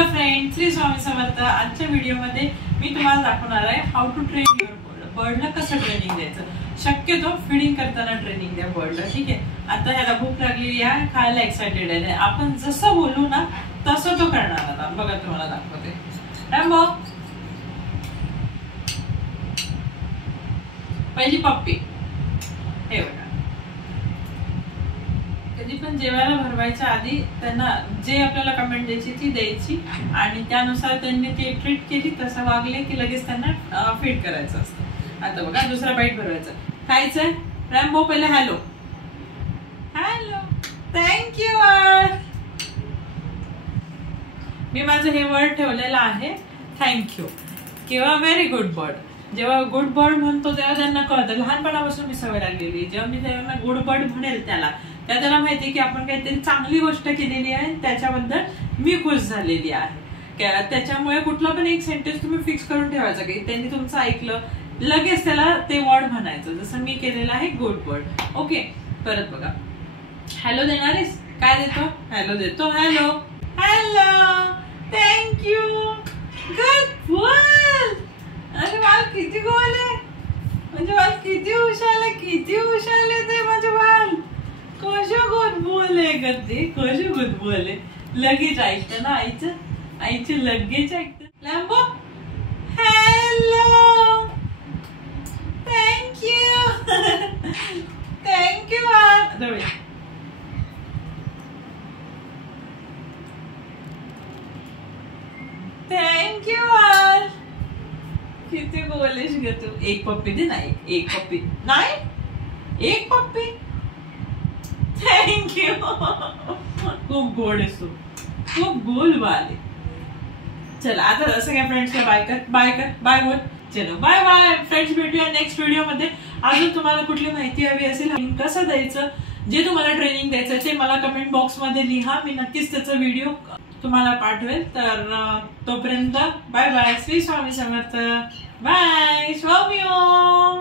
Hello friend, Shri Swami Samarth. आजच्या व्हिडिओमध्ये मी तुम्हाला दाखवणार आहे how to train your bird. बर्डला कसं ट्रेनिंग द्यायचं, शक्यतो फीडिंग करताना ट्रेनिंग द्या बर्डला, ठीक आहे। आता ह्याला भूक लागलेली आहे, खायला एक्साइटेड आहे, आपण जसं बोलू ना तसं तो करणार। आता बघा तुम्हाला दाखवते। रॅम्बो, पहिली पप्पी, हे बघा। कधी पण जेवायला भरवायच्या आधी त्यांना जे आपल्याला कमेंट द्यायची ती द्यायची आणि त्यानुसार त्यांनी ते ट्रीट केली, तसं वागले की लगेच त्यांना फीड करायचं असतं। आता बघा, दुसरा बाईट भरवायचा, खायचंय। रॅम्बो, पहिले हॅलो हॅलो, थँक्यू। मी माझं हे वर्ड ठेवलेलं आहे, थँक्यू किंवा व्हेरी गुड बर्ड। जेव्हा गुड बर्ड म्हणतो तेव्हा त्यांना कळतं, लहानपणापासून मी सवय लागलेली, जेव्हा मी त्यांना गुड बर्ड म्हणेल त्याला माहिती की आपण काहीतरी चांगली गोष्ट केलेली आहे, त्याच्याबद्दल मी खुश झालेली आहे। त्याच्यामुळे कुठला पण एक सेंटेन्स तुम्ही फिक्स करून ठेवायचा की त्यांनी तुमचं ऐकलं, लगेच त्याला ते वर्ड म्हणायचं, जसं मी केलेलं आहे गुड बर्ड। ओके, परत बघा, हॅलो देणार आहेस, काय देतो? हॅलो देतो, hello hello, thank you, good boy. अरे बाल किती गोल आहे, म्हणजे बाल किती हुशार आहे ते माझे बाल। कशा गुड बोले करते, कशा गुड बोले, लगेच ऐकतं ना आईचं लगेच ऐकतं। लॅम्बो, हॅलो, थँक्यू थँक्यू। किती बोलेश ग तू। एक पप्पी दे ना, एक पप्पी नाही, एक पप्पी, थँक्यू। खूप गोड आहे तू, खूप गोल बाल। चला आता असं काय फ्रेंड्सला बाय बोल। चलो बाय बाय फ्रेंड्स, भेटूया नेक्स्ट व्हिडिओ मध्ये। अजून तुम्हाला कुठली माहिती हवी असेल, कसं द्यायचं, जे तुम्हाला ट्रेनिंग द्यायचं ते मला कमेंट बॉक्स मध्ये लिहा, मी नक्कीच त्याचा व्हिडिओ तुम्हाला पाठवेल। तर तोपर्यंत बाय बाय, श्री स्वामी समर्थ, बाय, स्वामी ओम।